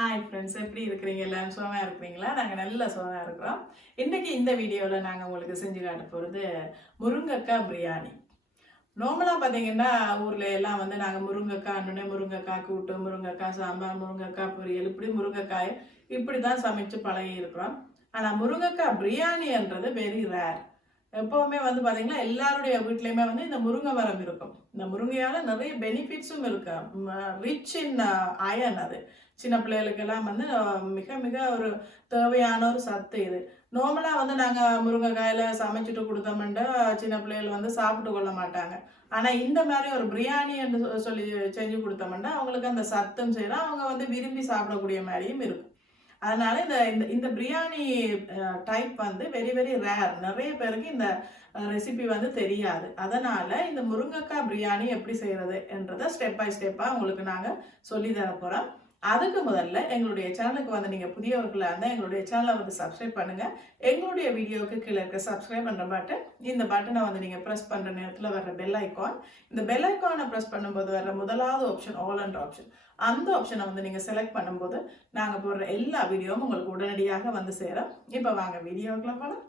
Hi friends, எப்படி இருக்கிறீங்க? எல்லாரும் சுகமாக இருக்கிறீங்களா? நாங்கள் நல்ல சுகமாக இருக்கிறோம். இன்றைக்கி இந்த வீடியோவில் நாங்கள் உங்களுக்கு செஞ்சு காட்ட போகிறது முருங்கக்காய் பிரியாணி. நார்மலாக பார்த்தீங்கன்னா ஊரில் எல்லாம் வந்து நாங்கள் முருங்கைக்காய் முருங்கைக்காய் கூட்டு, முருங்கைக்காய் சாம்பார், முருங்கைக்காய் பொரியல், இப்படி முருங்கைக்காய் இப்படி தான் சமைச்சு பழகி இருக்கிறோம். ஆனால் முருங்கைக்காய் பிரியாணின்றது வெரி ரேர். எப்போவுமே வந்து பார்த்தீங்கன்னா எல்லாருடைய வீட்லேயுமே வந்து இந்த முருங்கை மரம் இருக்கும். இந்த முருங்கையால் நிறைய பெனிஃபிட்ஸும் இருக்கு. Rich in iron. அது சின்ன பிள்ளைகளுக்கெல்லாம் வந்து மிக மிக ஒரு தேவையான ஒரு சத்து இது. நார்மலாக வந்து நாங்கள் முருங்கைக்காயில் சமைச்சிட்டு கொடுத்தோம்னா சின்ன பிள்ளைகள் வந்து சாப்பிட்டு கொள்ள மாட்டாங்க. ஆனால் இந்த மாதிரி ஒரு பிரியாணி என்று சொல்லி செஞ்சு கொடுத்தோம்னா அவங்களுக்கு அந்த சத்தும் செய்யலாம், அவங்க வந்து விரும்பி சாப்பிடக்கூடிய மாதிரியும் இருக்கும். அதனால இந்த இந்த இந்த பிரியாணி டைப் வந்து வெரி வெரி ரேர். நிறைய பேருக்கு இந்த ரெசிபி வந்து தெரியாது. அதனால இந்த முருங்கைக்காய் பிரியாணி எப்படி செய்யறது என்றதை ஸ்டெப் பை ஸ்டெப்பாக உங்களுக்கு நாங்கள் சொல்லி தர போகிறோம். அதுக்கு முதல்ல எங்களுடைய சேனலுக்கு வந்து நீங்கள் புதியவர்களாக இருந்தால் எங்களுடைய சேனலை வந்து சப்ஸ்கிரைப் பண்ணுங்கள். எங்களுடைய வீடியோவுக்கு கீழே இருக்க சப்ஸ்கிரைப் பண்ணுற பட்டன், இந்த பட்டனை வந்து நீங்கள் ப்ரெஸ் பண்ணுற நேரத்தில் வர்ற பெல் ஐக்கான், இந்த பெல் ஐக்கானை ப்ரெஸ் பண்ணும்போது வர்ற முதலாவது ஆப்ஷன் ஆல் அண்ட் ஆப்ஷன், அந்த ஆப்ஷனை வந்து நீங்கள் செலக்ட் பண்ணும்போது நாங்கள் போடுற எல்லா வீடியோவும் உங்களுக்கு உடனடியாக வந்து சேரும். இப்போ வாங்க வீடியோக்குள்ள போகலாம்.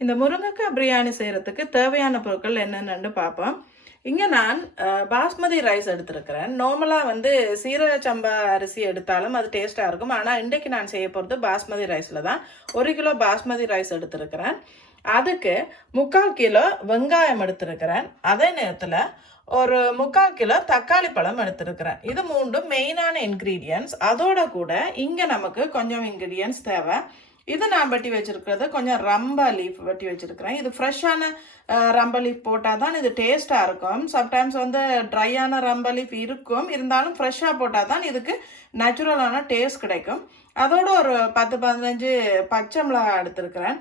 இந்த முருங்கைக்காய் பிரியாணி செய்கிறதுக்கு தேவையான பொருட்கள் என்னென்னு பார்ப்போம். இங்கே நான் பாஸ்மதி ரைஸ் எடுத்துருக்கிறேன். நார்மலாக வந்து சீரக சம்பா அரிசி எடுத்தாலும் அது டேஸ்ட்டாக இருக்கும். ஆனால் இன்றைக்கு நான் செய்ய போகிறது பாஸ்மதி ரைஸில் தான். 1 கிலோ பாஸ்மதி ரைஸ் எடுத்துருக்கிறேன். அதுக்கு 3/4 கிலோ வெங்காயம் எடுத்துருக்கிறேன். அதே நேரத்தில் ஒரு 3/4 கிலோ தக்காளி பழம் எடுத்துருக்கிறேன். இது 3 மெயினான இன்க்ரீடியன்ட்ஸ். அதோட கூட இங்கே நமக்கு கொஞ்சம் இன்க்ரீடியன்ட்ஸ் தேவை. இது நான் வெட்டி வச்சிருக்கிறது கொஞ்சம் ரம்பா லீஃப் வெட்டி வச்சிருக்கிறேன். இது ஃப்ரெஷ்ஷான ரம்பா லீஃப் போட்டால் தான் இது டேஸ்ட்டாக இருக்கும். சம்டைம்ஸ் வந்து ட்ரையான ரம்பா லீஃப் இருக்கும், இருந்தாலும் ஃப்ரெஷ்ஷாக போட்டால் தான் இதுக்கு நேச்சுரலான டேஸ்ட் கிடைக்கும். அதோட ஒரு 10-15 பச்சை மிளகாய் எடுத்துருக்கிறேன்.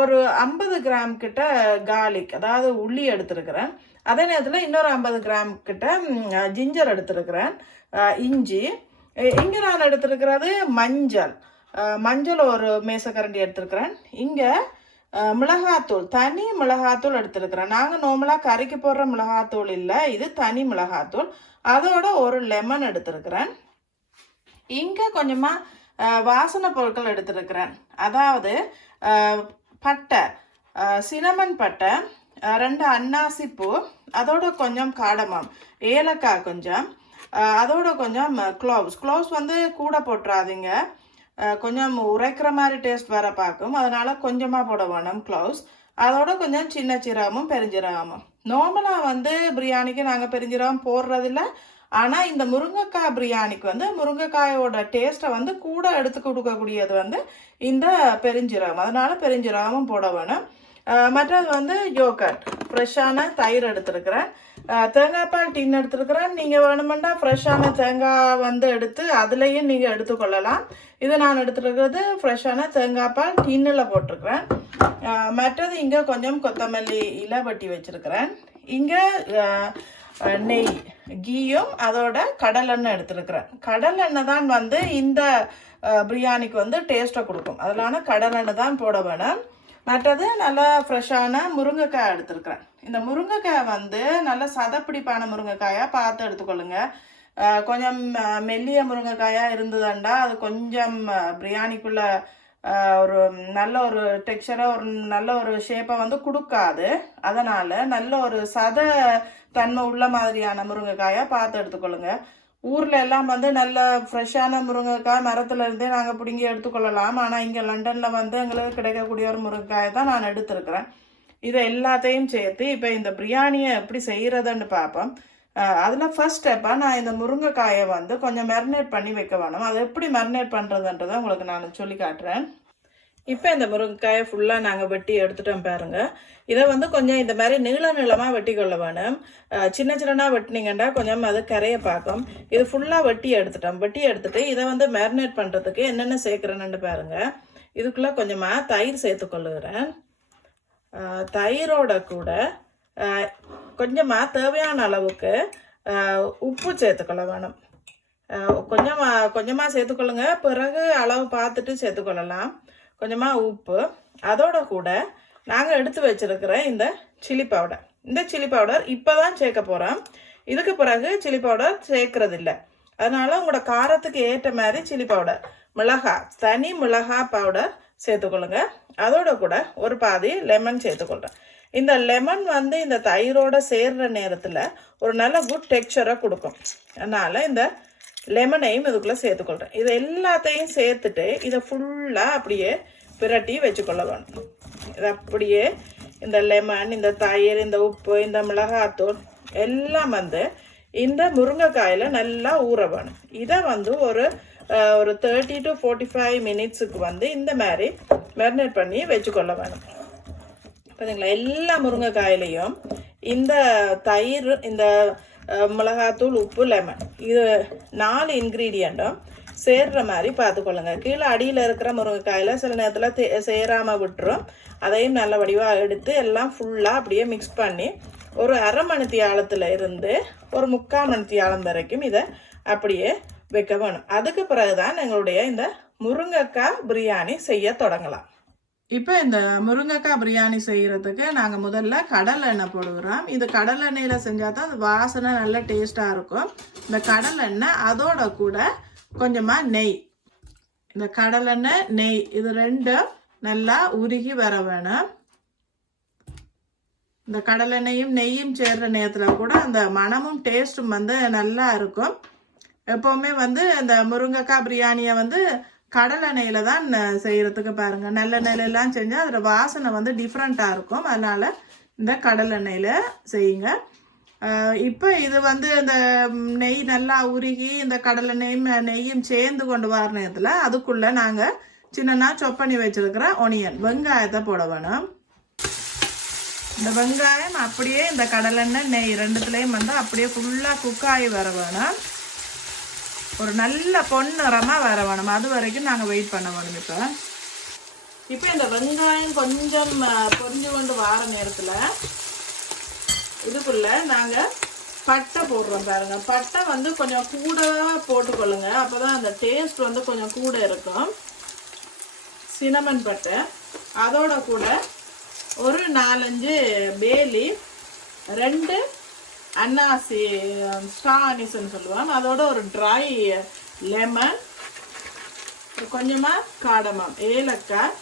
ஒரு 50 கிராம் கிட்ட கார்லிக், அதாவது உள்ளி எடுத்துருக்கிறேன். அதே நேரத்தில் இன்னொரு 50 கிராம் கிட்ட ஜிஞ்சர் எடுத்துருக்கிறேன், இஞ்சி. இங்கே நான் எடுத்துருக்கிறது மஞ்சள் ஒரு மேசக்கரண்டி எடுத்துருக்கிறேன். இங்கே மிளகாத்தூள், தனி மிளகாத்தூள் எடுத்துருக்கிறேன். நாங்கள் நார்மலாக கறிக்கு போடுற மிளகாத்தூள் இல்லை, இது தனி மிளகாத்தூள். அதோட ஒரு லெமன் எடுத்துருக்கிறேன். இங்கே கொஞ்சமாக வாசனை பொருட்கள் எடுத்துருக்கிறேன். அதாவது பட்டை, சினமன் பட்டை, 2 அன்னாசி பூ, அதோட கொஞ்சம் காடமம், ஏலக்காய் கொஞ்சம், அதோட கொஞ்சம் க்ளோவ்ஸ் வந்து கூட போட்டுறாதீங்க, கொஞ்சம் உரைக்கிற மாதிரி டேஸ்ட் வேற பார்க்கும். அதனால கொஞ்சமாக போட வேணும் க்ளோவ்ஸ். அதோட கொஞ்சம் சின்ன சீரகமும் பெருஞ்சீரகமும். நார்மலாக வந்து பிரியாணிக்கு நாங்கள் பெருஞ்சீரகம் போடுறதில்ல. ஆனால் இந்த முருங்கைக்காய் பிரியாணிக்கு வந்து முருங்கைக்காயோட டேஸ்ட்டை வந்து கூட எடுத்து கொடுக்கக்கூடியது வந்து இந்த பெருஞ்சீரகம். அதனால பெருஞ்சீரகமும் போட வேணும். மற்றது வந்து யோகர்ட், ஃப்ரெஷ்ஷான தயிர் எடுத்துருக்கிறேன். தேங்காய் பால் டின் எடுத்துருக்கிறேன். நீங்கள் வேணுமெண்டா ஃப்ரெஷ்ஷான தேங்காய் வந்து எடுத்து அதுலேயும் நீங்கள் எடுத்துக்கொள்ளலாம். இது நான் எடுத்துருக்கிறது ஃப்ரெஷ்ஷான தேங்காய் பால் டின்னில் போட்டிருக்கிறேன். மற்றது இங்கே கொஞ்சம் கொத்தமல்லி இலை வெட்டி வச்சுருக்கிறேன். இங்கே நெய், கீயும் அதோட கடலெண்ணெய் எடுத்துருக்கிறேன். கடலெண்ணெய் தான் வந்து இந்த பிரியாணிக்கு வந்து டேஸ்ட்டை கொடுக்கும். அதனால கடலெண்ணெய் தான் போட வேணும். மற்றது நல்லா ஃப்ரெஷ்ஷான முருங்கைக்காய் எடுத்துருக்கிறேன். இந்த முருங்கைக்காய் வந்து நல்ல சதப்பிடிப்பான முருங்கைக்காயாக பார்த்து எடுத்துக்கொள்ளுங்க. கொஞ்சம் மெல்லிய முருங்கைக்காயாக இருந்ததுண்டா அது கொஞ்சம் பிரியாணிக்குள்ளே ஒரு நல்ல ஒரு டெக்ஸ்சரை, ஒரு நல்ல ஒரு ஷேப்பை வந்து கொடுக்காது. அதனால் நல்ல ஒரு தன்மை உள்ள மாதிரியான முருங்கைக்காயாக பார்த்து எடுத்துக்கொள்ளுங்க. ஊரில் எல்லாம் வந்து நல்ல ஃப்ரெஷ்ஷான முருங்கைக்காய் மரத்துல இருந்தே நாங்கள் பிடுங்கி எடுத்துக்கொள்ளலாம். ஆனால் இங்கே லண்டனில் வந்து எங்களுக்கு கிடைக்கக்கூடிய ஒரு முருங்கைக்காயை தான் நான் எடுத்துருக்கிறேன். இதை எல்லாத்தையும் சேர்த்து இப்போ இந்த பிரியாணியை எப்படி செய்கிறதுன்னு பார்ப்போம். அதில் ஃபர்ஸ்ட் ஸ்டெப்பாக நான் இந்த முருங்கைக்காயை வந்து கொஞ்சம் மேரினேட் பண்ணி வைக்க வேணும். அதை எப்படி மேரினேட் பண்ணுறதுன்றதை உங்களுக்கு நான் சொல்லி காட்டுறேன். இப்போ இந்த முருங்கைக்காயை ஃபுல்லாக நாங்கள் வெட்டி எடுத்துட்டோம் பாருங்கள். இதை வந்து கொஞ்சம் இந்த மாதிரி நீளமாக வெட்டி கொள்ள வேணும். சின்ன வெட்டினீங்கன்னா கொஞ்சம் அது கரையை பார்க்கும். இது ஃபுல்லாக வெட்டி எடுத்துட்டு இதை வந்து மேரினேட் பண்ணுறதுக்கு என்னென்ன சேர்க்குறேன்னு பாருங்கள். இதுக்குள்ளே கொஞ்சமாக தயிர் சேர்த்துக்கொள்ளுகிறேன். தயிரோட கூட கொஞ்சமாக தேவையான அளவுக்கு உப்பு சேர்த்துக்கொள்ள வேணும். கொஞ்சமாக சேர்த்துக்கொள்ளுங்க, பிறகு அளவு பார்த்துட்டு சேர்த்துக்கொள்ளலாம். கொஞ்சமாக உப்பு, அதோட கூட நாங்கள் எடுத்து வச்சிருக்கிற இந்த சில்லி பவுடர் இப்போ தான் சேர்க்க போகிறோம். இதுக்கு பிறகு சில்லி பவுடர் சேர்க்கறது இல்லை. அதனால் உங்களோட காரத்துக்கு ஏற்ற மாதிரி சில்லி பவுடர் மிளகாய் தனி மிளகாய் பவுடர் சேர்த்துக்கொள்ளுங்க. அதோட கூட ஒரு பாதி லெமன் சேர்த்துக்கொள்கிறேன். இந்த லெமன் வந்து இந்த தயிரோட சேர்ற நேரத்தில் ஒரு நல்ல குட் டெக்ஸ்சரை கொடுக்கும். அதனால் இந்த லெமனையும் இதுக்குள்ளே சேர்த்துக்கொள்கிறேன். இது எல்லாத்தையும் சேர்த்துட்டு இதை ஃபுல்லாக அப்படியே பிரட்டி வச்சுக்கொள்ள வேணும். இது அப்படியே இந்த லெமன், இந்த தயிர், இந்த உப்பு, இந்த மிளகாத்தூள் எல்லாம் வந்து இந்த முருங்கைக்காயில் நல்லா ஊற வேணும். இதை வந்து ஒரு 30 to 45 மினிட்ஸுக்கு வந்து இந்த மாதிரி மேரினேட் பண்ணி வச்சுக்கொள்ள வேணும். பார்த்தீங்களா, எல்லா முருங்கைக்காயிலையும் இந்த தயிர், இந்த மிளகாத்தூள், உப்பு, லெமன் இது 4 இன்க்ரீடியண்ட்டும் சேர்ற மாதிரி பார்த்துக்கொள்ளுங்க. கீழே அடியில் இருக்கிற முருங்கைக்காயில் சில நேரத்தில் சேராமல் விட்டுரும். அதையும் நல்ல வடிவாக எடுத்து எல்லாம் ஃபுல்லாக அப்படியே மிக்ஸ் பண்ணி ஒரு அரை மணித்தியாலத்தில் இருந்து ஒரு 3/4 மணித்தியாலம் வரைக்கும் இதை அப்படியே வைக்க வேணும். அதுக்கு பிறகுதான் எங்களுடைய இந்த முருங்கைக்காய் பிரியாணி செய்ய தொடங்கலாம். இப்போ இந்த முருங்கைக்காய் பிரியாணி செய்கிறதுக்கு நாங்கள் முதல்ல கடலை எண்ணெய் போடுகிறோம். இது கடலை எண்ணெயில் செஞ்சால் தான் அது வாசனை நல்ல டேஸ்ட்டாக இருக்கும். இந்த கடலை எண்ணெய் அதோட கூட கொஞ்சமாக நெய், இந்த கடலெண்ணெய் நெய் இது ரெண்டும் நல்லா உருகி வர வேணும். இந்த கடலெண்ணெயும் நெய்யும் சேர்ற நேரத்தில் கூட அந்த மணமும் டேஸ்ட்டும் வந்து நல்லா இருக்கும். எப்போவுமே வந்து இந்த முருங்கைக்காய் பிரியாணியை வந்து கடலெண்ணெயில் தான் செய்கிறதுக்கு பாருங்கள். நல்லெண்ணெயிலெல்லாம் செஞ்சால் அதில் வாசனை வந்து டிஃப்ரெண்ட்டாக இருக்கும். அதனால் இந்த கடலெண்ணெயில் செய்யுங்க. இப்போ இது வந்து இந்த நெய் நல்லா உருகி இந்த கடலெண்ணெயும் நெய்யும் சேர்ந்து கொண்டு வர நேரத்தில் அதுக்குள்ளே நாங்கள் சின்னனா சாப் பண்ணி வச்சுருக்கிற ஒனியன் வெங்காயத்தை போட வேணும். இந்த வெங்காயம் அப்படியே இந்த கடலெண்ணெய் நெய் ரெண்டுத்துலேயும் வந்து அப்படியே ஃபுல்லாக குக்காகி வர வேணும். ஒரு நல்ல பொன்னிறமாக வர வேணும். அது வரைக்கும் நாங்கள் வெயிட் பண்ண வேணும். இப்போ இந்த வெங்காயம் கொஞ்சம் பொரிஞ்சு கொண்டு வர நேரத்தில் இதுக்குள்ளே நாங்கள் பட்டை போடுறோம் பாருங்க. பட்டை வந்து கொஞ்சம் கூட போட்டுக்கொள்ளுங்க, அப்போ தான் அந்த டேஸ்ட் வந்து கொஞ்சம் கூட இருக்கும். சினமன் பட்டை, அதோட கூட ஒரு 4-5 பே லீஃப், 2 அன்னாசி ஸ்டா அனிஸ்ன்னு சொல்லுவோம், அதோட ஒரு ட்ரை லெமன், கொஞ்சமாக காடமம், ஏலக்காய்,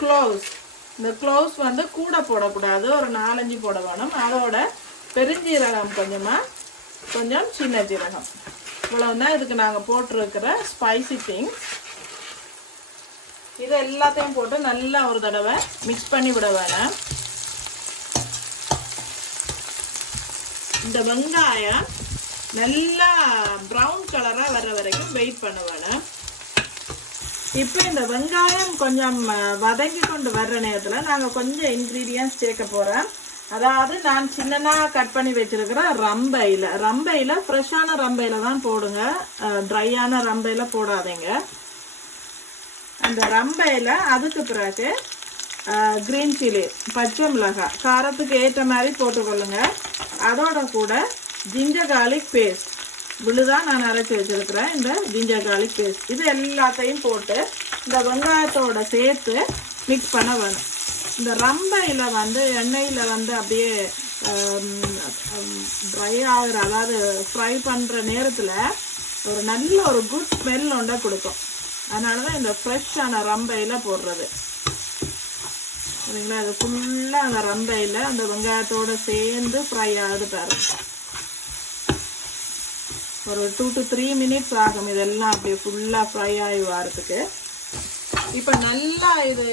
க்ளோவ்ஸ். இந்த க்ளோவ்ஸ் வந்து கூட போடக்கூடாது, ஒரு 4-5 போட வேணும். அதோட பெருஞ்சீரகம் கொஞ்சம் சின்ன ஜீரகம். இவ்வளவுதான் இதுக்கு நாங்கள் போட்டிருக்கிற ஸ்பைசி திங்ஸ். இது எல்லாத்தையும் போட்டு நல்லா ஒரு தடவை மிக்ஸ் பண்ணி விட வேணும். இந்த வெங்காயம் நல்லா ப்ரௌன் கலராக வர்ற வரைக்கும் வெயிட் பண்ண வேணும். இப்போ இந்த வெங்காயம் கொஞ்சம் வதங்கி கொண்டு வர்ற நேரத்தில் நாங்கள் கொஞ்சம் இன்க்ரீடியன்ஸ் சேர்க்க போகிறோம். அதாவது நான் சின்னதாக கட் பண்ணி வச்சுருக்கிற ரம்பையில் ஃப்ரெஷ்ஷான ரம்பையில் தான் போடுங்க, ட்ரையான ரம்பையில் போடாதீங்க. அந்த ரம்பையில் அதுக்கு பிறகு க்ரீன் சில்லி, பச்சை மிளகாய் காரத்துக்கு ஏற்ற மாதிரி போட்டுக்கொள்ளுங்க. அதோட கூட ஜிஞ்சர் கார்லிக் பேஸ்ட் விழுதான் நான் அரைச்சி வச்சுருக்கிறேன். இந்த ஜிஞ்சர் கார்லிக் பேஸ்ட் இது எல்லாத்தையும் போட்டு இந்த வெங்காயத்தோட சேர்த்து மிக்ஸ் பண்ண வேணும். இந்த ரம்பையில் வந்து எண்ணெயில் வந்து அப்படியே ட்ரை ஆகிற, அதாவது ஃப்ரை பண்ணுற நேரத்தில் ஒரு நல்ல ஒரு குட் ஸ்மெல் ஒன்றை கொடுக்கும். அதனால தான் இந்த ஃப்ரெஷ்ஷான ரம்பையில் போடுறது. சரிங்களா, அது ஃபுல்லாக அந்த ரம்பையில் அந்த வெங்காயத்தோடு சேர்ந்து ஃப்ரை ஆகுது பாருங்க. ஒரு 2 to 3 மினிட்ஸ் ஆகும் இதெல்லாம் அப்படியே ஃபுல்லாக ஃப்ரை ஆகி வரதுக்கு. இப்போ நல்லா இது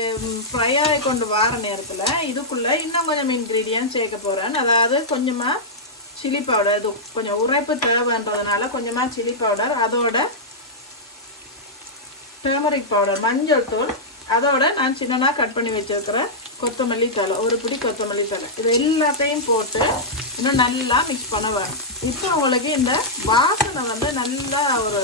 ஃப்ரை ஆகி கொண்டு வர நேரத்தில் இதுக்குள்ளே இன்னும் கொஞ்சம் இன்க்ரீடியன்ட் சேர்க்க போகிறேன். அதாவது கொஞ்சமாக சில்லி பவுடர், இது கொஞ்சம் உரைப்பு தேவைன்றதுனால கொஞ்சமாக சில்லி பவுடர், அதோட டர்மரிக் பவுடர், மஞ்சள் தூள், அதோட நான் சின்னதாக கட் பண்ணி வச்சுருக்கிற கொத்தமல்லி தழை, ஒரு பிடி கொத்தமல்லி தழை, இது எல்லாத்தையும் போட்டு இன்னும் நல்லா மிக்ஸ் பண்ண வேணும். இப்போ உங்களுக்கு இந்த வாசனை வந்து நல்லா ஒரு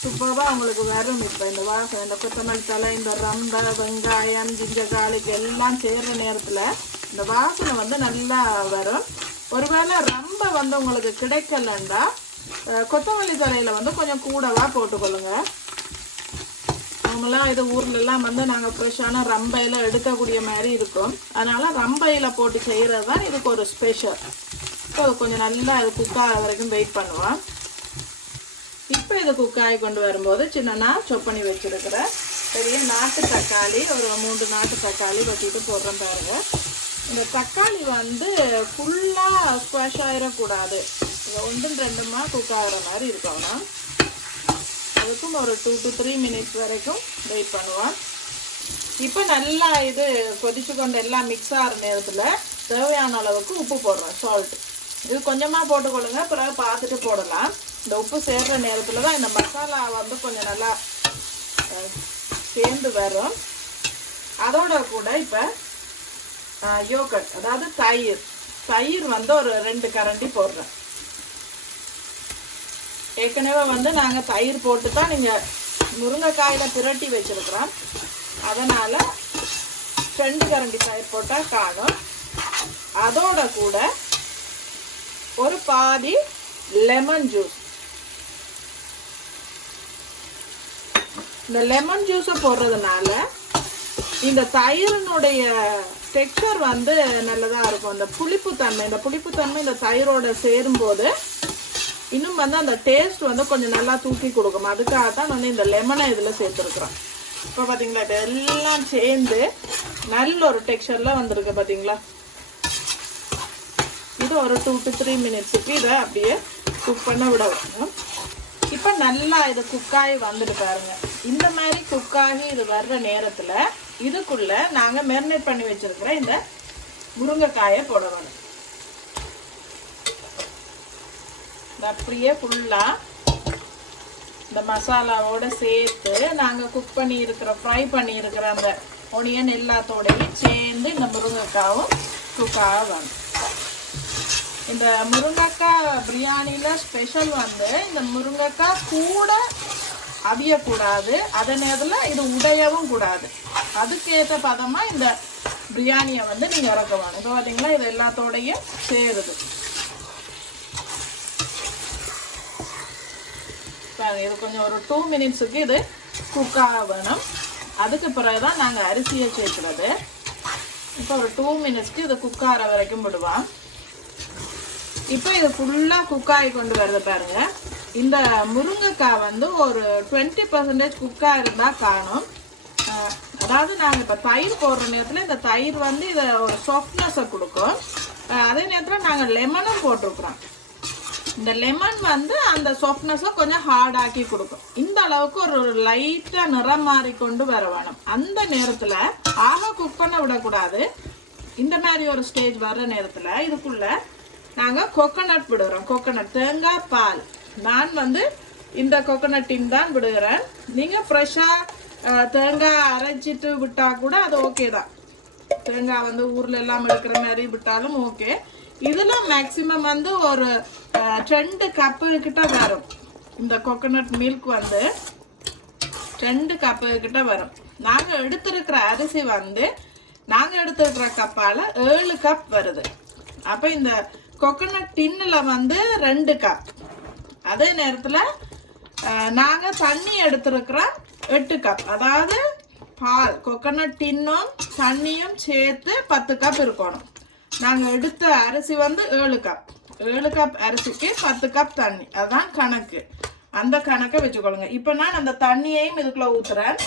சூப்பராக உங்களுக்கு வரும். இப்போ இந்த வாசனை, இந்த கொத்தமல்லி தழை, இந்த ரம்பை, வெங்காயம், ஜிஞ்சர் கார்லிக் எல்லாம் சேர்ற நேரத்தில் இந்த வாசனை வந்து நல்லா வரும். ஒருவேளை ரம்பை வந்து உங்களுக்கு கிடைக்கலண்டா கொத்தமல்லி தழையில் வந்து கொஞ்சம் கூடவா போட்டுக்கொள்ளுங்க. நார்மலாக இது ஊர்லெல்லாம் வந்து நாங்கள் ஃப்ரெஷ்ஷான ரம்பையில் எடுக்கக்கூடிய மாதிரி இருக்கும். அதனால் ரம்பையில் போட்டு செய்கிறது தான் இதுக்கு ஒரு ஸ்பெஷல். இப்போ கொஞ்சம் நல்லா அது குக் ஆகிற வரைக்கும் வெயிட் பண்ணுவோம். இப்போ இது குக் ஆகி கொண்டு வரும்போது சின்னனா சொப் பண்ணி வச்சுருக்கிற பெரிய நாட்டு தக்காளி ஒரு 3 நாட்டு தக்காளி வச்சுட்டு போடுறோம் பாருங்க. இந்த தக்காளி வந்து ஃபுல்லாக ஸ்குவாஷ் ஆகிடக்கூடாது, 1-2மா குக் ஆகிற மாதிரி இருக்கணும். அதுக்கும் ஒரு 2 to 3 minutes வரைக்கும் வெயிட் பண்ணுவோம். இப்போ நல்லா இது கொதிச்சு கொண்டு எல்லாம் மிக்ஸ் ஆகிற நேரத்தில் தேவையான அளவுக்கு உப்பு போடுறோம், சால்ட். இது கொஞ்சமாக போட்டுக்கொள்ளுங்க, பிறகு பார்த்துட்டு போடலாம். இந்த உப்பு சேர்கிற நேரத்தில் தான் இந்த மசாலா வந்து கொஞ்சம் நல்லா சேர்ந்து வரும். அதோட கூட இப்போ யோகட், அதாவது தயிர் வந்து ஒரு 2 கரண்டி போடுறேன். ஏற்கனவே வந்து நாங்கள் தயிர் போட்டு தான் நீங்கள் முருங்கைக்காயில் பிரட்டி வச்சுருக்குறோம். அதனால் 2 கரண்டி தயிர் போட்டால் காணும். அதோட கூட ஒரு பாதி லெமன் ஜூஸ். இந்த லெமன் ஜூஸை போடுறதுனால இந்த தயிரினுடைய டெக்ஸ்சர் வந்து நல்லதாக இருக்கும். இந்த புளிப்புத்தன்மை இந்த தயிரோட சேரும்போது இன்னும் வந்து அந்த டேஸ்ட் வந்து கொஞ்சம் நல்லா தூக்கி கொடுக்கும். அதுக்காக தான் வந்து இந்த லெமனை இதில் சேர்த்துருக்குறோம். இப்போ பார்த்தீங்களா, இது எல்லாம் சேர்ந்து நல்ல ஒரு டெக்ஸ்சரில் வந்திருக்கு பார்த்தீங்களா. இது ஒரு 2 to 3 minutesக்கு இதை அப்படியே குக் பண்ண விட வைக்கணும். இப்போ நல்லா இது குக்காகி வந்துட்டு பாருங்க. இந்த மாதிரி குக்காகி இது வர்ற நேரத்தில் இதுக்குள்ளே நாங்கள் மேரினேட் பண்ணி வச்சுருக்கிற இந்த முருங்கைக்காயை போட வேணும். அப்படியே ஃபுல்லாக இந்த மசாலாவோட சேர்த்து நாங்கள் குக் பண்ணி இருக்கிற ஃப்ரை பண்ணி இருக்கிற அந்த ஒனியன் எல்லாத்தோடையும் சேர்ந்து இந்த முருங்கைக்காவும் குக்காக வேணும். இந்த முருங்கைக்காய் பிரியாணியில் ஸ்பெஷல் வந்து இந்த முருங்கைக்காய் கூட அவியக்கூடாது, அதே நேரத்தில் இது உடையவும் கூடாது. அதுக்கேற்ற பதமாக இந்த பிரியாணியை வந்து நீங்கள் இறக்க வேணும். இப்போ பார்த்தீங்களா, இது எல்லாத்தோடையும் சேருது. இது கொஞ்சம் ஒரு 2 minutesக்கு இது குக்காக வேணும். அதுக்கு பிறகு தான் நாங்கள் அரிசியை சேர்க்குறது. இப்போ ஒரு 2 minutesக்கு இது குக்காகிற வரைக்கும் விடுவோம். இப்போ இது ஃபுல்லாக குக்காகி கொண்டு வரது பாருங்க. இந்த முருங்கைக்காய் வந்து ஒரு 20% குக்காக இருந்தால் காணும். அதாவது நாங்கள் இப்போ தயிர் போடுற நேரத்தில் இந்த தயிர் வந்து இதை ஒரு சாஃப்ட்னஸை கொடுக்கும். அதே நேரத்தில் நாங்கள் லெமனும் போட்டிருக்குறோம். இந்த லெமன் வந்து அந்த சாஃப்ட்னஸை கொஞ்சம் ஹார்டாக்கி கொடுக்கும். இந்த அளவுக்கு ஒரு லைட்டாக நிறம் மாறி கொண்டு வர வேணும். அந்த நேரத்தில் ஆக குக் பண்ண விடக்கூடாது. இந்த மாதிரி ஒரு ஸ்டேஜ் வர்ற நேரத்தில் இதுக்குள்ள நாங்கள் கோகோனட் விடுகிறோம். கோகோனட் தேங்காய் பால். நான் வந்து இந்த கோகோனட்டின் தான் விடுகிறேன். நீங்கள் ஃப்ரெஷ்ஷாக தேங்காய் அரைச்சிட்டு விட்டால் கூட அது ஓகே தான். தேங்காய் வந்து ஊரில் எல்லாம் எடுக்கிற மாதிரி விட்டாலும் ஓகே. இதில் மேக்ஸிமம் வந்து ஒரு 2 கப்பு கிட்ட வரும். இந்த கோகோனட் மில்க் வந்து 2 கப்பு கிட்ட வரும். நாங்கள் எடுத்துருக்கிற அரிசி வந்து நாங்கள் எடுத்துருக்கிற கப்பால் 7 கப் வருது. அப்போ இந்த கோகோனட் டின்னில் வந்து 2 கப். அதே நேரத்தில் நாங்கள் தண்ணி எடுத்துருக்கிறோம் 8 கப். அதாவது பால், கோகோனட் டின்னும் தண்ணியும் சேர்த்து 10 கப் இருக்கணும். நாங்கள் எடுத்த அரிசி வந்து 7 கப். 7 கப் அரிசிக்கு 10 கப் தண்ணி, அதுதான் கணக்கு. அந்த கணக்கை வச்சுக்கொள்ளுங்க. இப்போ நான் அந்த தண்ணியையும் இதுக்குள்ள ஊத்துறேன்.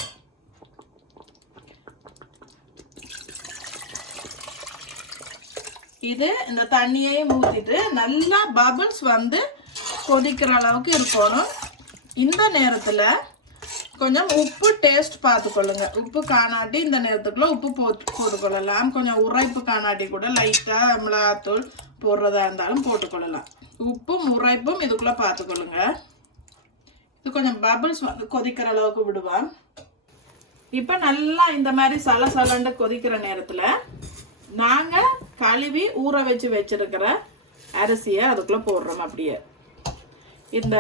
இது இந்த தண்ணியையும் ஊற்றிட்டு நல்லா பபிள்ஸ் வந்து கொதிக்கிற அளவுக்கு இருக்கணும். இந்த நேரத்தில் கொஞ்சம் உப்பு டேஸ்ட் பார்த்துக்கொள்ளுங்க. உப்பு காணாட்டி இந்த நேரத்துக்குள்ள உப்பு போட்டுக்கொள்ளலாம். கொஞ்சம் உரைப்பு காணாட்டி கூட லைட்டாக மிளகாத்தூள் போடுறதா இருந்தாலும் போட்டுக்கொள்ளலாம். உப்பும் உரைப்பும் இதுக்குள்ளே பார்த்துக்கொள்ளுங்க. இது கொஞ்சம் பபிள்ஸ் வந்து கொதிக்கிற அளவுக்கு விடுவான். இப்போ நல்லா இந்த மாதிரி சலசலண்டு கொதிக்கிற நேரத்தில் நாங்கள் கழுவி ஊற வச்சு வச்சிருக்கிற அரிசியை அதுக்குள்ளே போடுறோம். அப்படியே இந்த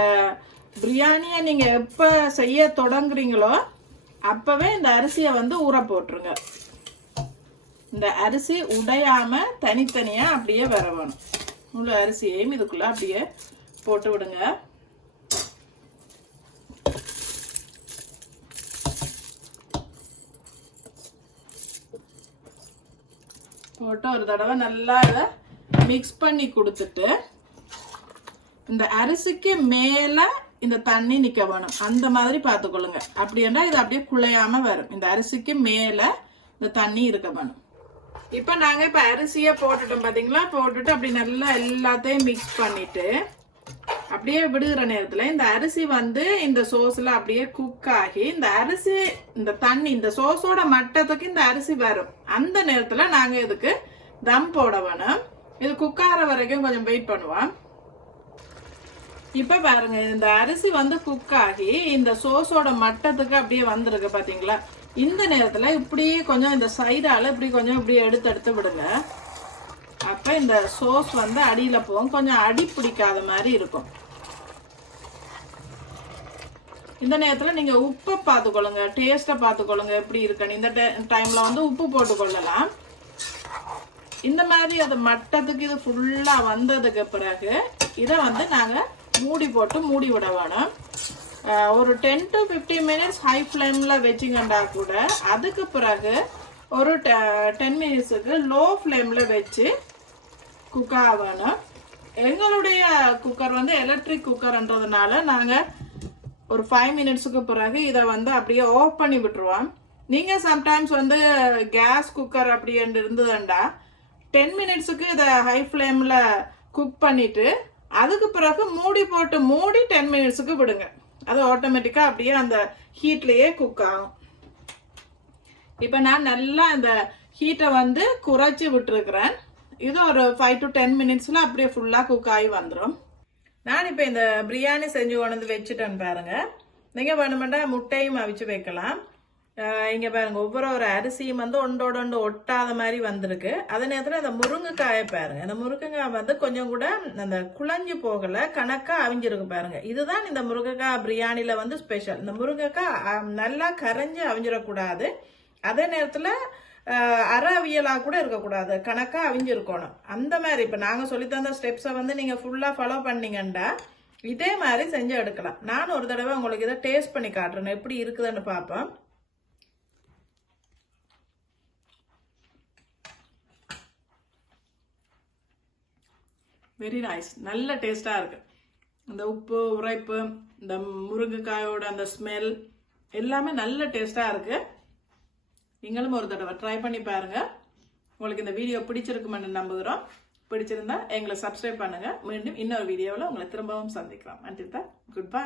பிரியாணியை நீங்கள் எப்போ செய்ய தொடங்குறீங்களோ அப்போவே இந்த அரிசியை வந்து ஊற போட்டுருங்க. இந்த அரிசி உடையாமல் தனித்தனியாக அப்படியே வரணும். முழு அரிசியையும் இதுக்குள்ளே அப்படியே போட்டு விடுங்க. போட்டு ஒரு தடவை நல்லா இதை மிக்ஸ் பண்ணி கொடுத்துட்டு இந்த அரிசிக்கு மேலே இந்த தண்ணி நிற்க வேணும். அந்த மாதிரி பார்த்துக்கொள்ளுங்க. அப்படின்னா இது அப்படியே குழையாம வரும். இந்த அரிசிக்கு மேலே இந்த தண்ணி இருக்க வேணும். இப்போ நாங்கள் இப்போ அரிசியை போட்டுட்டோம் பார்த்தீங்களா. போட்டுட்டு அப்படி நல்லா எல்லாத்தையும் மிக்ஸ் பண்ணிட்டு அப்படியே விடுகிற நேரத்தில் இந்த அரிசி வந்து இந்த சோஸில் அப்படியே குக் ஆகி இந்த அரிசி இந்த தண்ணி இந்த சோஸோட மட்டத்துக்கு இந்த அரிசி வரும். அந்த நேரத்தில் நாங்கள் இதுக்கு தம் போட வேணும். இது குக் ஆகிற வரைக்கும் கொஞ்சம் வெயிட் பண்ணுவோம். இப்போ பாருங்க, இந்த அரிசி வந்து குக் ஆகி இந்த சோஸோட மட்டத்துக்கு அப்படியே வந்திருக்கு பார்த்தீங்களா. இந்த நேரத்தில் இப்படியே கொஞ்சம் இந்த சைடால் இப்படி கொஞ்சம் இப்படி எடுத்து விடுங்க. அப்போ இந்த சோஸ் வந்து அடியில் போகும். கொஞ்சம் அடி பிடிக்காத மாதிரி இருக்கும். இந்த நேரத்தில் நீங்கள் உப்பை பார்த்துக்கொள்ளுங்க, டேஸ்ட்டை பார்த்துக்கொள்ளுங்க எப்படி இருக்குன்னு. இந்த டைமில் வந்து உப்பு போட்டுக்கொள்ளலாம். இந்த மாதிரி அது மட்டத்துக்கு இது ஃபுல்லாக வந்ததுக்கு பிறகு இதை வந்து நாங்கள் மூடி போட்டு மூடி விட வேணும். ஒரு 10 to 15 minutes ஹை ஃப்ளேமில் வச்சிங்கண்டா கூட அதுக்கு பிறகு ஒரு 10 minutesக்கு லோ ஃப்ளேமில் வச்சு குக் ஆகணும். எங்களுடைய குக்கர் வந்து எலக்ட்ரிக் குக்கர்ன்றதுனால நாங்கள் ஒரு 5 minutesக்கு பிறகு இதை வந்து அப்படியே ஆஃப் பண்ணி விட்டுருவோம். நீங்கள் சம்டைம்ஸ் வந்து கேஸ் குக்கர் அப்படி இருந்ததுண்டா 10 minutesக்கு இதை ஹை ஃப்ளேமில் குக் பண்ணிவிட்டு அதுக்கு பிறகு மூடி போட்டு மூடி 10 minutesக்கு விடுங்க. அது ஆட்டோமேட்டிக்காக அப்படியே அந்த ஹீட்லேயே குக் ஆகும். இப்போ நான் நல்லா இந்த ஹீட்டை வந்து குறைச்சி விட்டுருக்குறேன். இது ஒரு 5 to 10 minutesல அப்படியே ஃபுல்லாக குக் ஆகி வந்துடும். நான் இப்போ இந்த பிரியாணி செஞ்சு கொண்டு வந்து வச்சுட்டேன்னு பாருங்க. நீங்கள் வேணுமெண்டா முட்டையும் அவிச்சு வைக்கலாம். இங்கே பாருங்க, ஒவ்வொரு அரிசியும் வந்து ஒன்றோட ஒன்று ஒட்டாத மாதிரி வந்திருக்கு. அதே நேரத்தில் இந்த முருங்கைக்காயை பாருங்க. இந்த முருங்கைக்காய் வந்து கொஞ்சம் கூட அந்த குழஞ்சு போகலை, கணக்காக அவிஞ்சிருக்கு பாருங்க. இதுதான் இந்த முருங்கைக்காய் பிரியாணியில் வந்து ஸ்பெஷல். இந்த முருங்கைக்காய் நல்லா கரைஞ்சி அவிஞ்சிடக்கூடாது. அதே நேரத்தில் அரை அவியலாக கூட இருக்கக்கூடாது, கணக்காக அவிஞ்சிருக்கணும். அந்த மாதிரி இப்போ நாங்கள் சொல்லித்தந்த ஸ்டெப்ஸை வந்து நீங்கள் ஃபுல்லாக ஃபாலோ பண்ணீங்கன்னா இதே மாதிரி செஞ்சு எடுக்கலாம். நான் ஒரு தடவை உங்களுக்கு இதை டேஸ்ட் பண்ணி காட்டுறேன், எப்படி இருக்குதுன்னு பார்ப்பேன். வெரி நைஸ், நல்ல டேஸ்டாக இருக்குது. இந்த உப்பு உரைப்பு, இந்த முருங்கைக்காயோட அந்த ஸ்மெல் எல்லாமே நல்ல டேஸ்டாக இருக்குது. நீங்களும் ஒரு தடவை ட்ரை பண்ணி பாருங்கள். உங்களுக்கு இந்த வீடியோ பிடிச்சிருக்குமென்னு நம்புகிறோம். பிடிச்சிருந்தா எங்களை சப்ஸ்கிரைப் பண்ணுங்கள். மீண்டும் இன்னொரு வீடியோவில் உங்களை திரும்பவும் சந்திக்கலாம். அன்டில் தான், குட் பை.